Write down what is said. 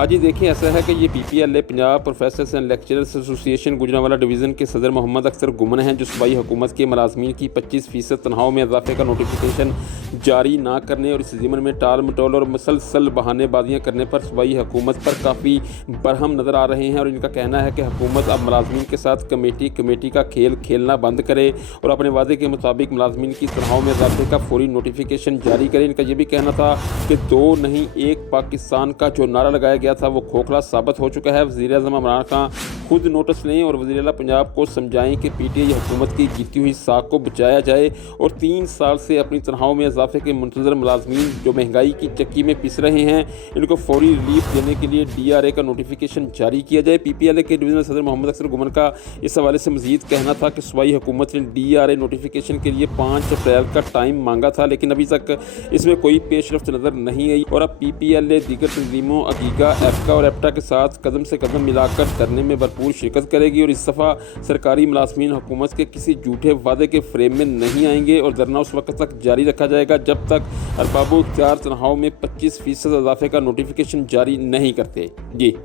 آج ہی دیکھیں ایسا ہے کہ یہ PPLA Punjab professors and lecturers ایسوسی ایشن گوجرانوالہ ڈویژن کے صدر محمد اختر گمن ہیں، جو صوبائی حکومت کے ملازمین کی 25% تنخواہوں میں اضافے کا نوٹیفیکیشن جاری نہ کرنے اور اس ضمن میں ٹال مٹول اور مسلسل بہانے بازیاں کرنے پر صوبائی حکومت پر کافی برہم نظر آ رہے ہیں، اور ان کا کہنا ہے کہ حکومت اب ملازمین کے ساتھ کمیٹی کا کھیل کھیلنا بند کرے اور اپنے وعدے کے مطابق ملازمین کی تنخواہوں میں اضافے کا فوری نوٹیفیکیشن جاری کرے۔ ان کا یہ بھی کہنا تھا کہ 2 نہیں 1 پاکستان کا جو نعرہ لگایا گیا تھا وہ کھوکھلا ثابت ہو چکا ہے۔ وزیر اعظم عمران خان خود نوٹس لیں اور وزیر اعلیٰ پنجاب کو سمجھائیں کہ PTI حکومت کی گرتی ہوئی ساکھ کو بچایا جائے اور 3 سال سے اپنی تنخواہوں میں اضافے کے منتظر ملازمین جو مہنگائی کی چکی میں پس رہے ہیں، ان کو فوری ریلیف دینے کے لیے DRA کا نوٹیفیکیشن جاری کیا جائے۔ PPLA کے ڈویژنل صدر محمد اختر گمن کا اس حوالے سے مزید کہنا تھا کہ صوبائی حکومت نے DRA نوٹیفیکیشن کے لیے 5 اپریل کا ٹائم مانگا تھا، لیکن ابھی تک اس میں کوئی پیش رفت نظر نہیں آئی، اور اب PPLA دیگر تنظیموں اگیگا، ایفکا اور ایپٹا کے ساتھ قدم سے قدم ملا کر دھرنے میں بھرپور شرکت کرے گی، اور اس دفعہ سرکاری ملازمین حکومت کے کسی جھوٹے وعدے کے فریم میں نہیں آئیں گے، اور دھرنا اس وقت تک جاری رکھا جائے گا جب تک ارباب اختیار تنخواہوں میں 25% اضافے کا نوٹیفیکیشن جاری نہیں کرتے۔